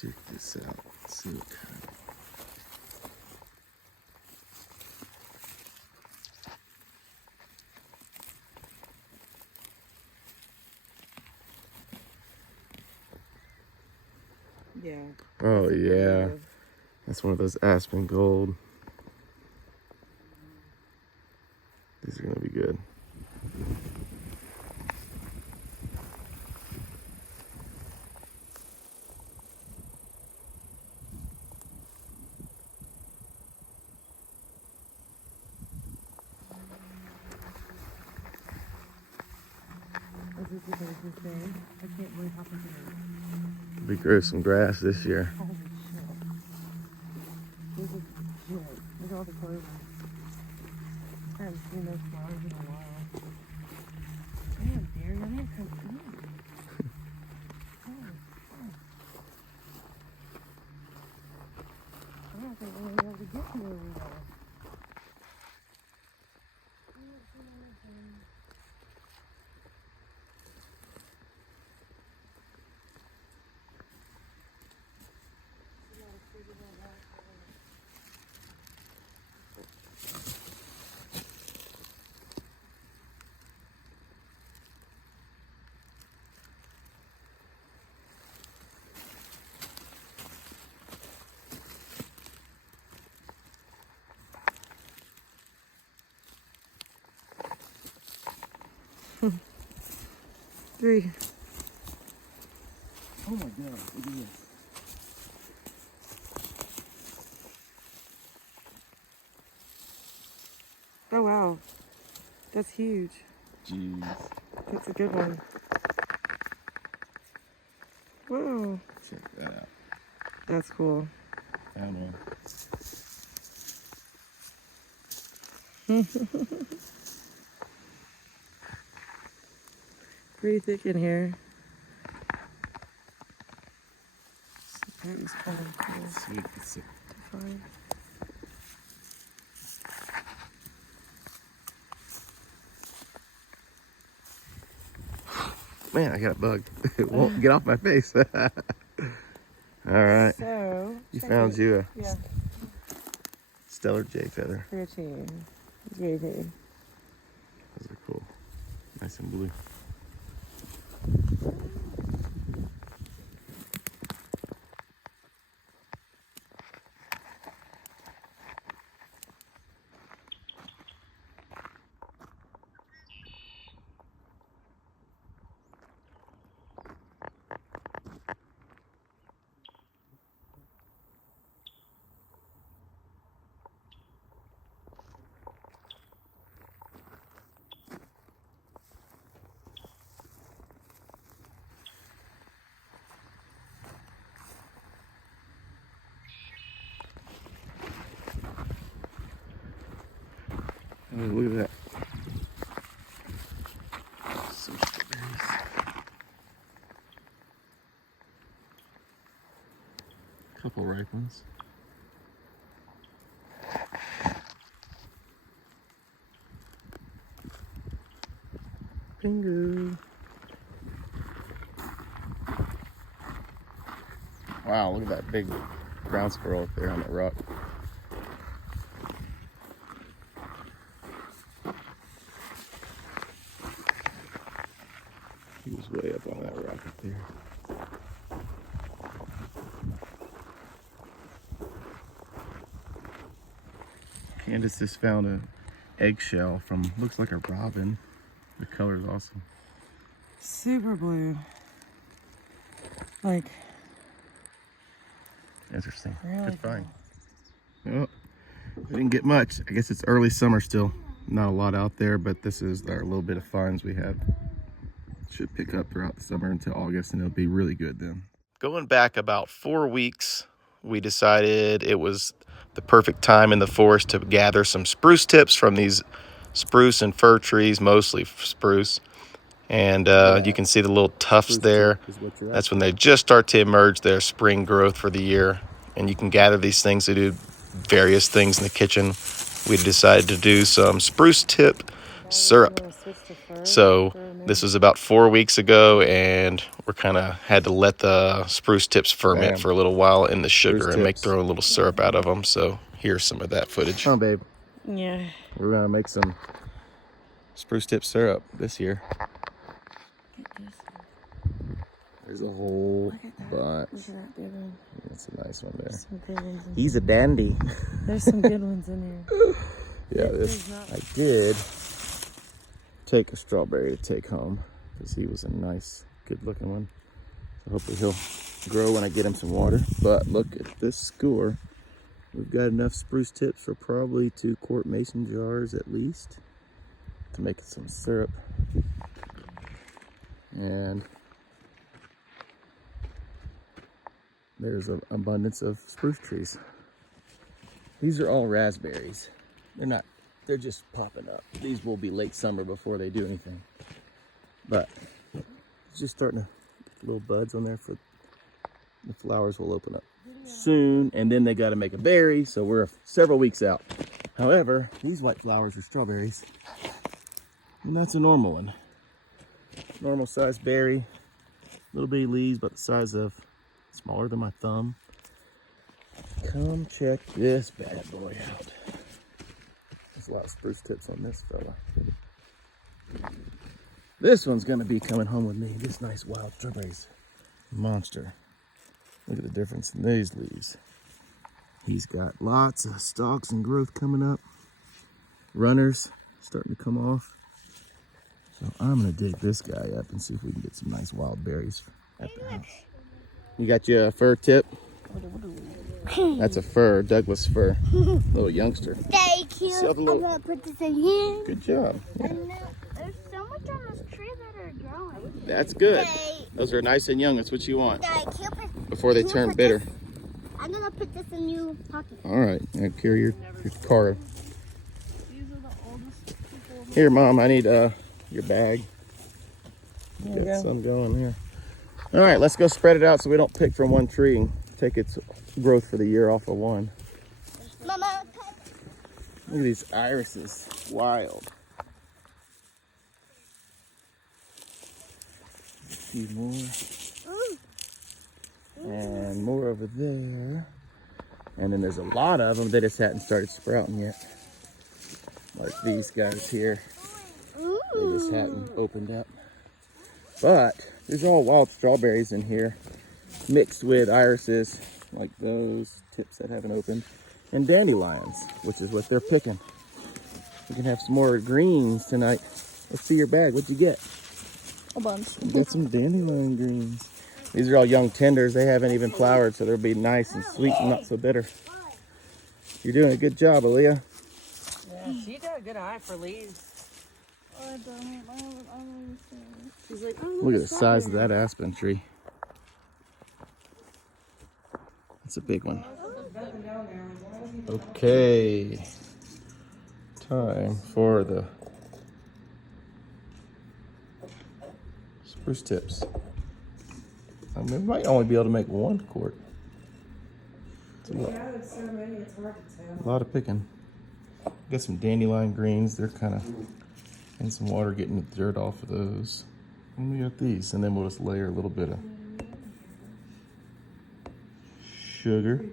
Check this out. Let's see what kind. Yeah. Oh yeah, that's one of those aspen gold. These are gonna be good. Is this the closest thing? I can't believe how much it is. We grew some grass this year. Holy shit. This is legit. Look at all the clovers. I haven't seen those flowers in a while. Damn, dear, you need to come eat. Holy fuck. I don't think we're gonna be able to get to where we are. Three. Oh my god, look at this. Oh wow. That's huge. Jeez. That's a good one. Whoa. Check that out. That's cool. Found one. Pretty thick in here. That is kind of cool Sweet. It's sick. to find. Man, I got a bug. It won't get off my face. All right. So, You check found it. you a Yeah, stellar jay feather. 13. It's very pretty. Those are cool. Nice and blue. Oh, look at that. Some strawberries. Couple ripe ones. Bingo. Wow, look at that big ground squirrel up there on that rock. He was way up on that rock up there. Candace just found an eggshell from, looks like a robin. The color is awesome. Super blue. Like, Interesting. really Good find. Oh, we didn't get much. I guess it's early summer still. Not a lot out there, but this is our little bit of finds we have. Should pick up throughout the summer until August, and it'll be really good then. Going back about 4 weeks, we decided it was the perfect time in the forest to gather some spruce tips from these spruce and fir trees, mostly spruce. And you can see the little tufts there. That's when they just start to emerge their spring growth for the year. And you can gather these things to do various things in the kitchen. We decided to do some spruce tip syrup. So this was about 4 weeks ago, and we're kind of had to let the spruce tips ferment for a little while in the sugar and throw a little syrup out of them. So here's some of that footage. Oh, babe. Yeah. We're gonna make some spruce tip syrup this year. There's a whole bunch. Look at that big one. That's a nice one there. There's some good ones in He's a dandy. There's some good ones in here. Yeah, I did take a strawberry to take home because he was a nice, good-looking one. So hopefully he'll grow when I get him some water. But look at this score. We've got enough spruce tips for probably 2-quart mason jars at least to make some syrup. And there's an abundance of spruce trees. These are all raspberries. They're just popping up. These will be late summer before they do anything. But it's just starting to get little buds on there. For the flowers will open up soon, and then they got to make a berry, so we're several weeks out. However, these white flowers are strawberries, and that's a normal one. Normal size berry, little bitty leaves, about the size of, smaller than my thumb. Come check this bad boy out. There's a lot of spruce tips on this fella. This one's gonna be coming home with me. This nice wild strawberries. Monster. Look at the difference in these leaves. He's got lots of stalks and growth coming up. Runners starting to come off. So I'm gonna dig this guy up and see if we can get some nice wild berries at the house. You got your fir tip? That's a fir, Douglas fir. Little youngster. Thank you. I'm gonna put this in here. Good job. Yeah. And there's so much on this tree that are growing. That's good. Those are nice and young. That's what you want. Thank you. Before they turn bitter. I'm gonna put this in your pocket. All right. Now carry your car. These are the oldest people. Here, Mom. I need your bag. There you Get go. some going here. All right. Let's go spread it out so we don't pick from one tree and take its growth for the year off of one. Mama, Look at these irises. Wild. A few more. And more over there. And then there's a lot of them. They just hadn't started sprouting yet. Like these guys here. They just hadn't opened up. But there's all wild strawberries in here, mixed with irises, like those tips that haven't opened, and dandelions, which is what they're picking. We can have some more greens tonight. Let's see your bag. What'd you get? A bunch. You got some dandelion greens. These are all young tenders. They haven't even flowered, so they'll be nice and sweet and not so bitter. You're doing a good job, Aaliyah. Yeah, she got a good eye for leaves. I don't She's like, oh, Look at the size of that aspen tree. That's a big one. Okay. Time for the spruce tips. I mean, we might only be able to make 1 quart. It's a lot. Yeah, there's so many, it's hard to tell. A lot of picking. Got some dandelion greens. They're kind of in some water, getting the dirt off of those. And we got these, and then we'll just layer a little bit of sugar,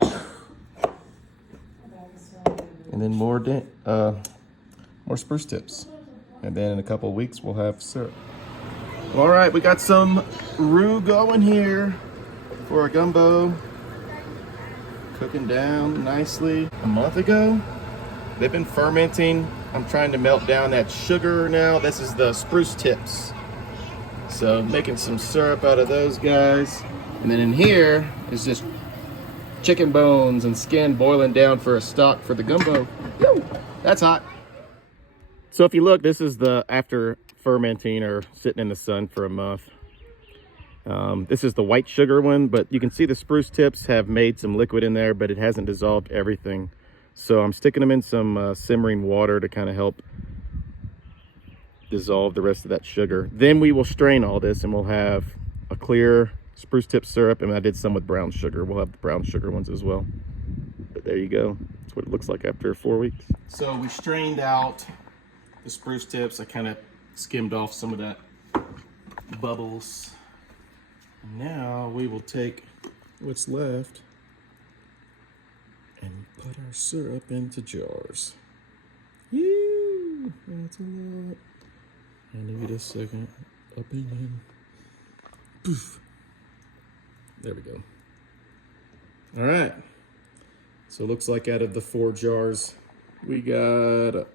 and then more spruce tips. And then in a couple of weeks, we'll have syrup. All right, we got some roux going here for our gumbo. Cooking down nicely. A month ago, they've been fermenting. I'm trying to melt down that sugar now. This is the spruce tips. So making some syrup out of those guys. And then in here is just chicken bones and skin boiling down for a stock for the gumbo. Woo! That's hot. So if you look, this is the after fermenting or sitting in the sun for a month. This is the white sugar one, but you can see the spruce tips have made some liquid in there, but it hasn't dissolved everything. So I'm sticking them in some simmering water to kind of help dissolve the rest of that sugar. Then we will strain all this and we'll have a clear spruce tip syrup, and I did some with brown sugar. We'll have the brown sugar ones as well. But there you go. That's what it looks like after 4 weeks. So we strained out the spruce tips. I kind of skimmed off some of that bubbles. Now we will take what's left and put our syrup into jars. That's a lot. And give it a second. Up and in. Poof. There we go. All right. So it looks like out of the 4 jars, we got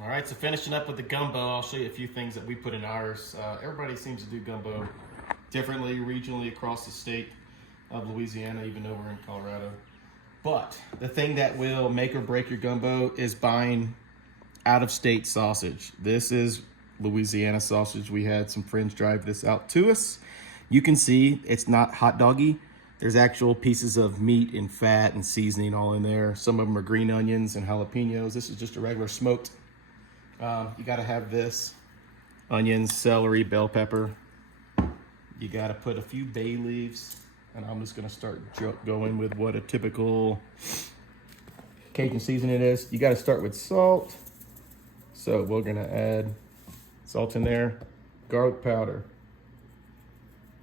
All right, so finishing up with the gumbo, I'll show you a few things that we put in ours. Everybody seems to do gumbo differently regionally across the state of Louisiana, even though we're in Colorado. But the thing that will make or break your gumbo is buying out-of-state sausage. This is Louisiana sausage. We had some friends drive this out to us. You can see it's not hot doggy. There's actual pieces of meat and fat and seasoning all in there. Some of them are green onions and jalapenos. This is just a regular smoked. You gotta have this. Onions, celery, bell pepper. You gotta put a few bay leaves. And I'm just gonna start going with what a typical Cajun seasoning is. You gotta start with salt. So we're gonna add salt in there. Garlic powder.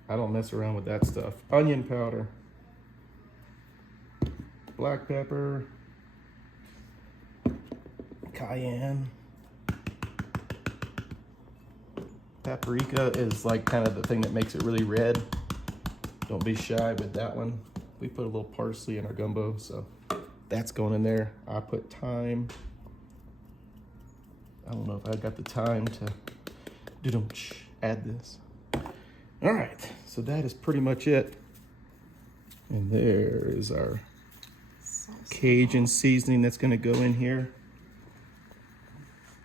I don't mess around with that stuff. Onion powder. Black pepper. Cayenne. Paprika is like kind of the thing that makes it really red. Don't be shy with that one. We put a little parsley in our gumbo, so that's going in there. I put thyme. I don't know if I got the time to add this. All right, so that is pretty much it. And there is our Cajun seasoning that's gonna go in here.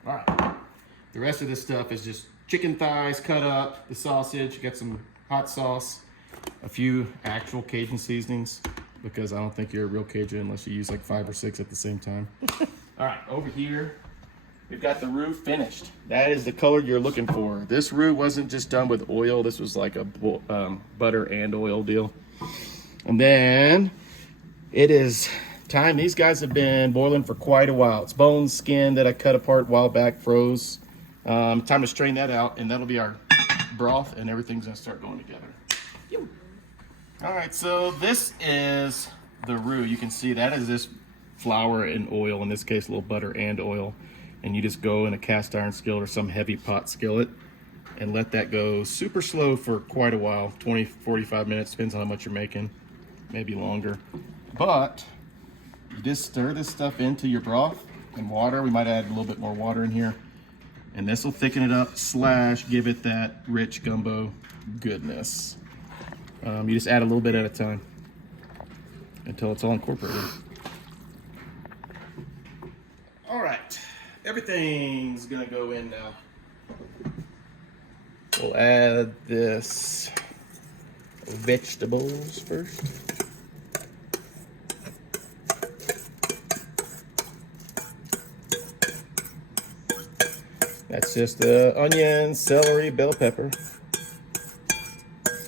All right, the rest of this stuff is just chicken thighs cut up, the sausage, you got some hot sauce, a few actual Cajun seasonings, because I don't think you're a real Cajun unless you use like 5 or 6 at the same time. All right, over here, we've got the roux finished. That is the color you're looking for. This roux wasn't just done with oil. This was like a butter and oil deal. And then it is time. These guys have been boiling for quite a while. It's bone, skin that I cut apart a while back, froze. Time to strain that out, and that'll be our broth, and everything's gonna start going together. All right, so this is the roux. You can see that is this flour and oil, in this case a little butter and oil, and you just go in a cast iron skillet or some heavy pot skillet and let that go super slow for quite a while, 20, 45 minutes, depends on how much you're making, maybe longer. But you just stir this stuff into your broth and water. We might add a little bit more water in here, and this will thicken it up / give it that rich gumbo goodness. You just add a little bit at a time until it's all incorporated. All right, everything's gonna go in now. We'll add this vegetables first. That's just the onion, celery, bell pepper,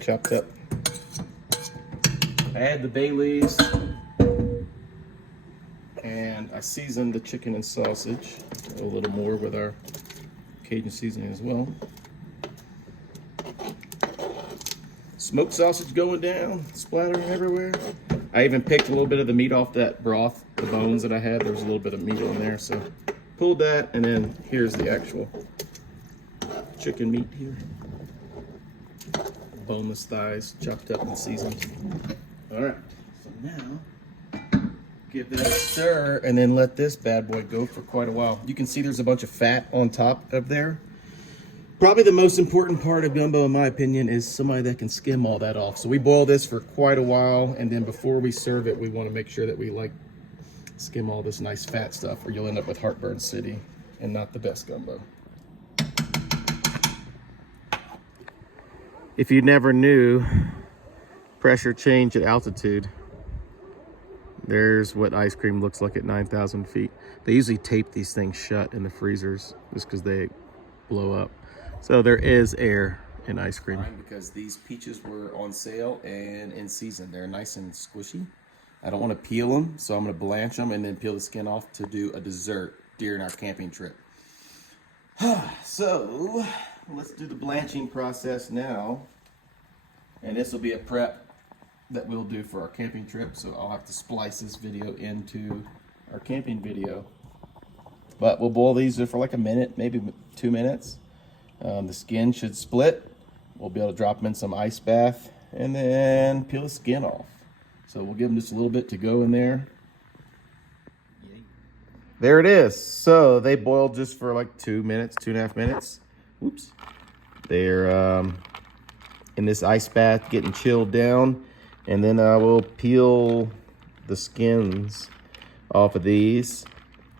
chopped up. Add the bay leaves, and I seasoned the chicken and sausage a little more with our Cajun seasoning as well. Smoked sausage going down, splattering everywhere. I even picked a little bit of the meat off that broth, the bones that I had. There was a little bit of meat on there, so pulled that, and then here's the actual chicken meat here. Boneless thighs, chopped up and seasoned. All right, so now give that a stir and then let this bad boy go for quite a while. You can see there's a bunch of fat on top of there. Probably the most important part of gumbo, in my opinion, is somebody that can skim all that off. So we boil this for quite a while, and then before we serve it, we want to make sure that we skim all this nice fat stuff, or you'll end up with Heartburn City and not the best gumbo. If you never knew, pressure change at altitude. There's what ice cream looks like at 9,000 feet. They usually tape these things shut in the freezers just because they blow up. So there is air in ice cream. Because these peaches were on sale and in season. They're nice and squishy. I don't want to peel them, so I'm going to blanch them and then peel the skin off to do a dessert during our camping trip. So Let's do the blanching process now. And this will be a prep that we'll do for our camping trip, so I'll have to splice this video into our camping video. But we'll boil these for like a minute, maybe 2 minutes. The skin should split. We'll be able to drop them in some ice bath and then peel the skin off. So we'll give them just a little bit to go in there. There it is. So they boiled just for like 2 minutes, 2.5 minutes. Oops. They're in this ice bath getting chilled down. And then I will peel the skins off of these,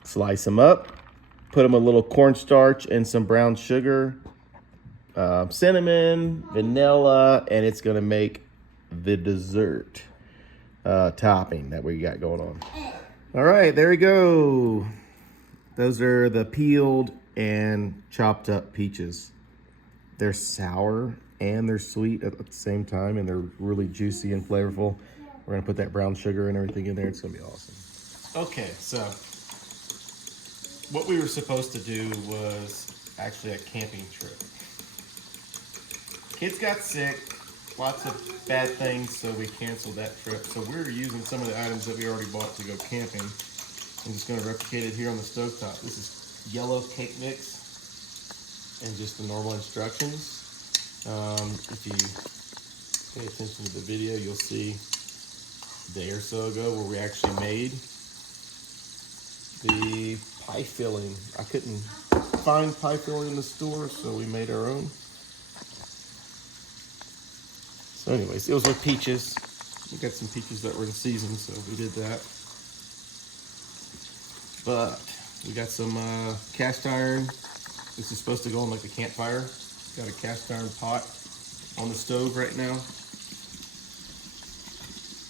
slice them up, put them a little cornstarch and some brown sugar, cinnamon, vanilla, and it's gonna make the dessert topping that we got going on. All right, there we go. Those are the peeled and chopped up peaches. They're sour and they're sweet at the same time, and they're really juicy and flavorful. We're gonna put that brown sugar and everything in there. It's gonna be awesome. Okay, so what we were supposed to do was actually a camping trip. Kids got sick, lots of bad things, so we canceled that trip. So we're using some of the items that we already bought to go camping. I'm just gonna replicate it here on the stovetop. This is yellow cake mix and just the normal instructions. If you pay attention to the video, you'll see a day or so ago where we actually made the pie filling. I couldn't find pie filling in the store, so we made our own. So anyways, it was with peaches. We got some peaches that were in season, so we did that. But we got some cast iron. This is supposed to go on like a campfire. Got a cast iron pot on the stove right now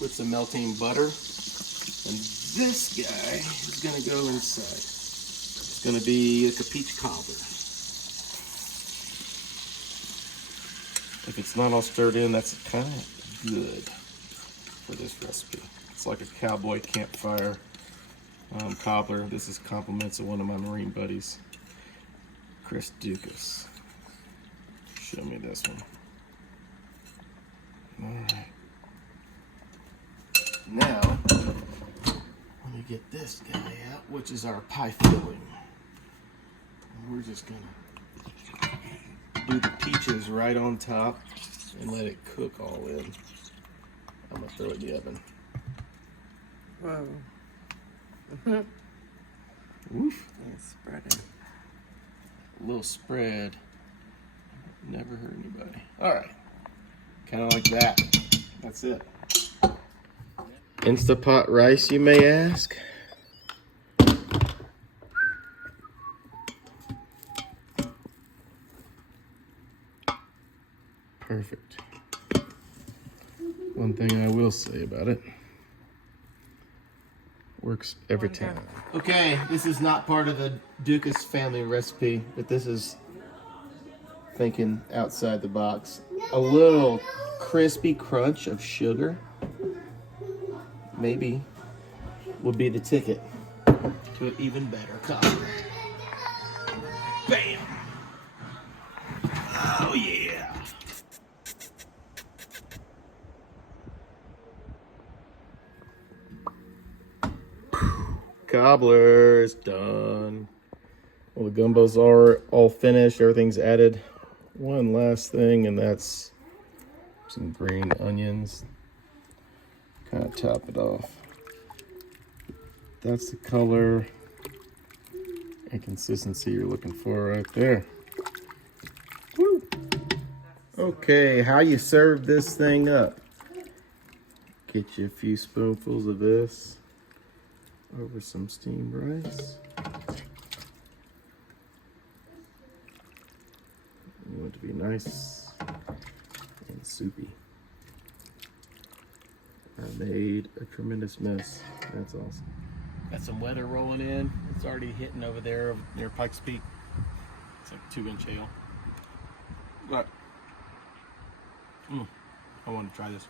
with some melting butter. And this guy is gonna go inside. It's gonna be like a peach cobbler. If it's not all stirred in, that's kind of good for this recipe. It's like a cowboy campfire cobbler. This is compliments of one of my Marine buddies, Chris Dukas. Show me this one. All right. Now, let me get this guy out, which is our pie filling. And we're just gonna do the peaches right on top and let it cook all in. I'm gonna throw it in the oven. Whoa. Oof. Yeah, spread it. A little spread. Never hurt anybody. All right. Kind of like that. That's it. Instapot rice, you may ask. Perfect. One thing I will say about it, works every time. Okay, this is not part of the Dukas family recipe, but this is thinking outside the box. A little crispy crunch of sugar maybe would be the ticket to an even better cobbler. Bam! Oh yeah! Cobbler's done. Well, the gumbo's are all finished. Everything's added. One last thing, and that's some green onions. Kind of top it off. That's the color and consistency you're looking for right there. Woo. Okay, how you serve this thing up? Get you a few spoonfuls of this over some steamed rice. You want it to be nice and soupy. I made a tremendous mess. That's awesome. Got some weather rolling in. It's already hitting over there near Pikes Peak. It's like 2-inch hail. But I want to try this.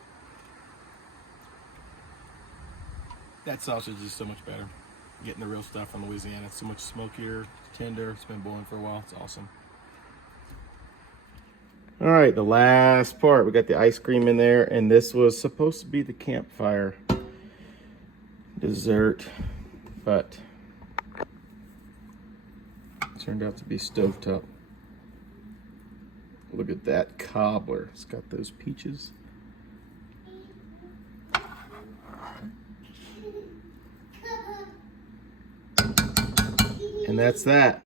That sausage is so much better. Getting the real stuff from Louisiana. It's so much smokier, tender. It's been boiling for a while. It's awesome. All right, the last part. We got the ice cream in there, and this was supposed to be the campfire dessert, but it turned out to be stovetop. Look at that cobbler. It's got those peaches. And that's that.